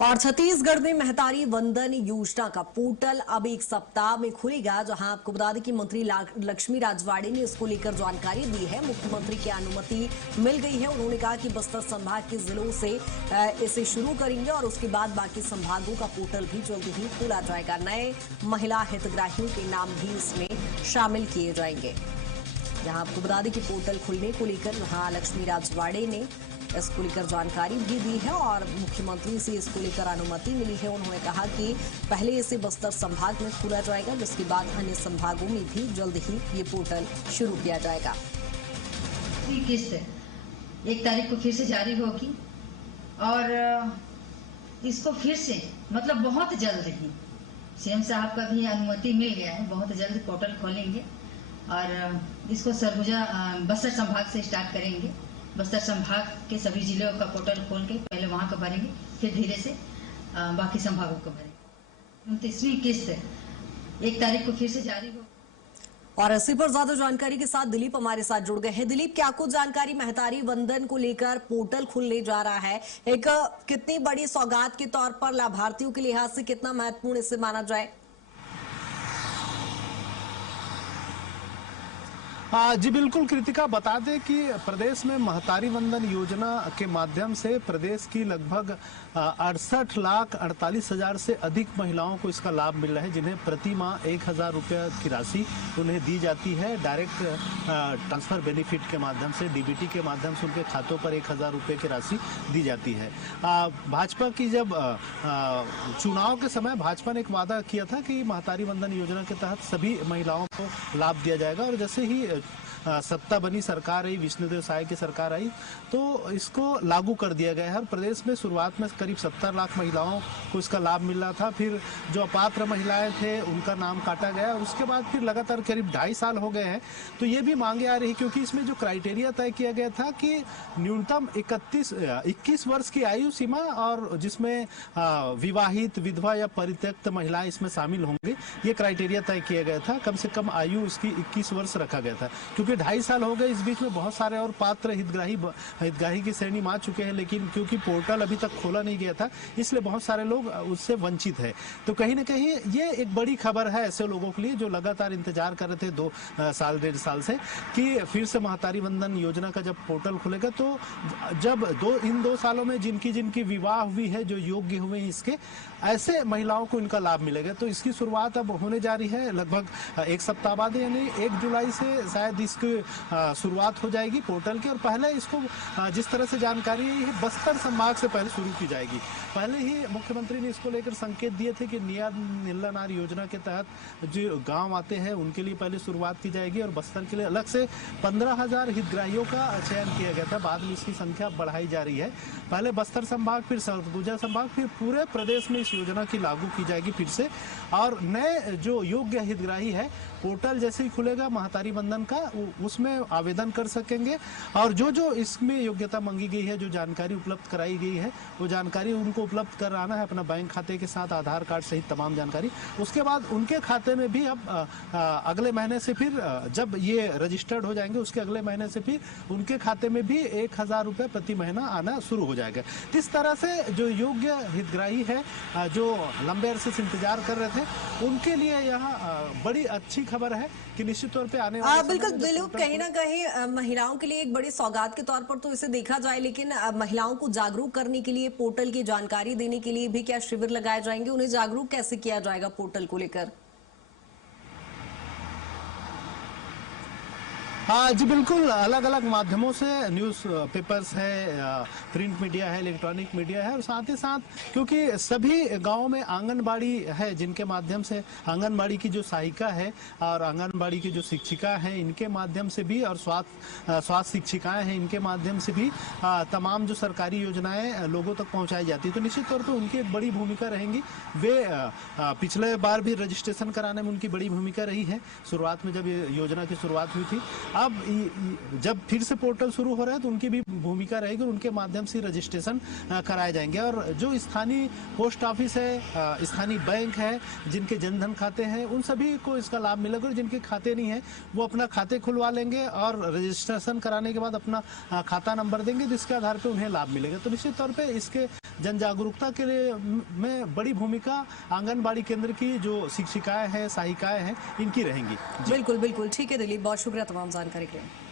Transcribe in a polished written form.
और छत्तीसगढ़ में महतारी वंदन योजना का पोर्टल अब एक सप्ताह में खुलेगा, जहां आपको बता दें कि मंत्री लक्ष्मी राजवाड़े ने इसको लेकर जानकारी दी है। मुख्यमंत्री की अनुमति मिल गई है। उन्होंने कहा कि बस्तर संभाग के जिलों से इसे शुरू करेंगे और उसके बाद बाकी संभागों का पोर्टल भी जल्द ही खोला जाएगा। नए महिला हितग्राहियों के नाम भी इसमें शामिल किए जाएंगे। यहाँ आपको बता दें कि पोर्टल खुलने को लेकर जहाँ लक्ष्मी राजवाड़े ने इसको लेकर जानकारी भी दी है और मुख्यमंत्री से इसको लेकर अनुमति मिली है। उन्होंने कहा कि पहले इसे बस्तर संभाग में खोला जाएगा, जिसके बाद अन्य संभागों में भी जल्द ही ये पोर्टल शुरू किया जाएगा। किस्त 1 तारीख को फिर से जारी होगी और इसको फिर से मतलब बहुत जल्द ही सीएम साहब का भी अनुमति मिल गया है। बहुत जल्द पोर्टल खोलेंगे और इसको सरगुजा बस्तर संभाग से स्टार्ट करेंगे। बस्तर संभाग के सभी जिलों का पोर्टल खोल के पहले वहां का भरेंगे, फिर धीरे से बाकी संभागों को भरेंगे। 29वीं किस्त 1 तारीख को फिर से जारी हो। और इसी पर ज्यादा जानकारी के साथ दिलीप हमारे साथ जुड़ गए हैं। दिलीप, क्या कुछ जानकारी महतारी वंदन को लेकर पोर्टल खुलने जा रहा है? एक कितनी बड़ी सौगात के तौर पर लाभार्थियों के लिहाज से कितना महत्वपूर्ण इसे माना जाए? जी बिल्कुल कृतिका, बता दें कि प्रदेश में महतारी वंदन योजना के माध्यम से प्रदेश की लगभग 68,48,000 से अधिक महिलाओं को इसका लाभ मिल रहा है, जिन्हें प्रति माह 1,000 रुपये की राशि उन्हें दी जाती है। डायरेक्ट ट्रांसफर बेनिफिट के माध्यम से, डीबीटी के माध्यम से उनके खातों पर 1,000 रुपये की राशि दी जाती है। भाजपा की जब चुनाव के समय भाजपा ने एक वादा किया था कि महतारी वंदन योजना के तहत सभी महिलाओं को लाभ दिया जाएगा, और जैसे ही सत्ता बनी, सरकार आई, विष्णुदेव साय की सरकार आई, तो इसको लागू कर दिया गया है। और प्रदेश में शुरुआत में करीब 70 लाख महिलाओं को इसका लाभ मिल रहा था। फिर जो अपात्र महिलाएं थे उनका नाम काटा गया, और उसके बाद फिर लगातार करीब 2.5 साल हो गए हैं। तो ये भी मांगे आ रही, क्योंकि इसमें जो क्राइटेरिया तय किया गया था कि न्यूनतम 21 वर्ष की आयु सीमा, और जिसमें विवाहित, विधवा या परित्यक्त महिलाएं इसमें शामिल होंगे, ये क्राइटेरिया तय किया गया था। कम से कम आयु इसकी 21 वर्ष रखा गया था, क्योंकि 2.5 साल हो गए। इस बीच में बहुत सारे और पात्र हितग्राही की श्रेणी में आ चुके हैं, लेकिन क्योंकि पोर्टल अभी तक खोला नहीं गया था, इसलिए बहुत सारे लोग उससे वंचित है। तो कहीं ना कहीं ये एक बड़ी खबर है ऐसे लोगों के लिए जो लगातार इंतजार कर रहे थे 2 साल 1.5 साल से, कि फिर से महतारी वंदन योजना का जब पोर्टल खुलेगा, तो जब इन 2 सालों में जिनकी विवाह हुई है, जो योग्य हुए हैं इसके, ऐसे महिलाओं को इनका लाभ मिलेगा। तो इसकी शुरुआत अब होने जा रही है लगभग 1 सप्ताह बाद, यानी 1 जुलाई से शायद इसकी शुरुआत हो जाएगी पोर्टल की। और पहले इसको जिस तरह से जानकारी है, बस्तर संभाग से पहले शुरू की जाएगी। पहले ही मुख्यमंत्री ने इसको लेकर संकेत दिए थे कि नीला नार योजना के तहत जो गांव आते हैं उनके लिए पहले शुरुआत की जाएगी, और बस्तर के लिए अलग से 15,000 हितग्राहियों का चयन किया गया था। बाद में इसकी संख्या बढ़ाई जा रही है। पहले बस्तर संभाग, फिर सरगुजा संभाग, फिर पूरे प्रदेश में इस योजना की लागू की जाएगी फिर से। और नए जो योग्य हितग्राही है, पोर्टल जैसे ही खुलेगा महतारी वंदन का, उसमें आवेदन कर सकेंगे। और जो इसमें योग्यता मांगी गई है, जो जानकारी उपलब्ध कराई गई है, वो जानकारी उनको उपलब्ध कराना है, अपना बैंक खाते के साथ आधार कार्ड सहित तमाम जानकारी। उसके बाद उनके खाते में भी अब अगले महीने से फिर जब ये रजिस्टर्ड हो जाएंगे, उसके अगले महीने से फिर उनके खाते में भी 1,000 रुपये प्रति महीना आना शुरू हो जाएगा। इस तरह से जो योग्य हितग्राही है, जो लंबे अरसे से इंतजार कर रहे थे, उनके लिए यह बड़ी अच्छी खबर है कि निश्चित तौर पे आने वाले बिल्कुल दिलीप, कहीं ना कहीं महिलाओं के लिए एक बड़ी सौगात के तौर पर तो इसे देखा जाए, लेकिन महिलाओं को जागरूक करने के लिए, पोर्टल की जानकारी देने के लिए भी क्या शिविर लगाए जाएंगे? उन्हें जागरूक कैसे किया जाएगा पोर्टल को लेकर? हाँ जी बिल्कुल, अलग अलग माध्यमों से, न्यूज़ पेपर्स है, प्रिंट मीडिया है, इलेक्ट्रॉनिक मीडिया है, और साथ ही साथ क्योंकि सभी गांवों में आंगनबाड़ी है, जिनके माध्यम से आंगनबाड़ी की जो सहायिका है और आंगनबाड़ी की जो शिक्षिका है, इनके माध्यम से भी, और स्वास्थ्य शिक्षिकाएं हैं, इनके माध्यम से भी तमाम जो सरकारी योजनाएं लोगों तक पहुंचाई जाती है। तो निश्चित तौर पर उनकी एक बड़ी भूमिका रहेंगी। वे पिछले बार भी रजिस्ट्रेशन कराने में उनकी बड़ी भूमिका रही है, शुरुआत में जब ये योजना की शुरुआत हुई थी। अब जब फिर से पोर्टल शुरू हो रहा है तो उनकी भी भूमिका रहेगी और उनके माध्यम से रजिस्ट्रेशन कराए जाएंगे। और जो स्थानीय पोस्ट ऑफिस है, स्थानीय बैंक है, जिनके जनधन खाते हैं, उन सभी को इसका लाभ मिलेगा। और जिनके खाते नहीं है वो अपना खाते खुलवा लेंगे और रजिस्ट्रेशन कराने के बाद अपना खाता नंबर देंगे, जिसके आधार पर उन्हें लाभ मिलेगा। तो निश्चित तौर पर इसके जन जागरूकता के लिए में बड़ी भूमिका आंगनबाड़ी केंद्र की जो शिक्षिकाएं हैं, सहायिकाएं हैं, इनकी रहेंगी। बिल्कुल बिल्कुल, ठीक है दिलीप, बहुत शुक्रिया तमाम जानकारी के लिए।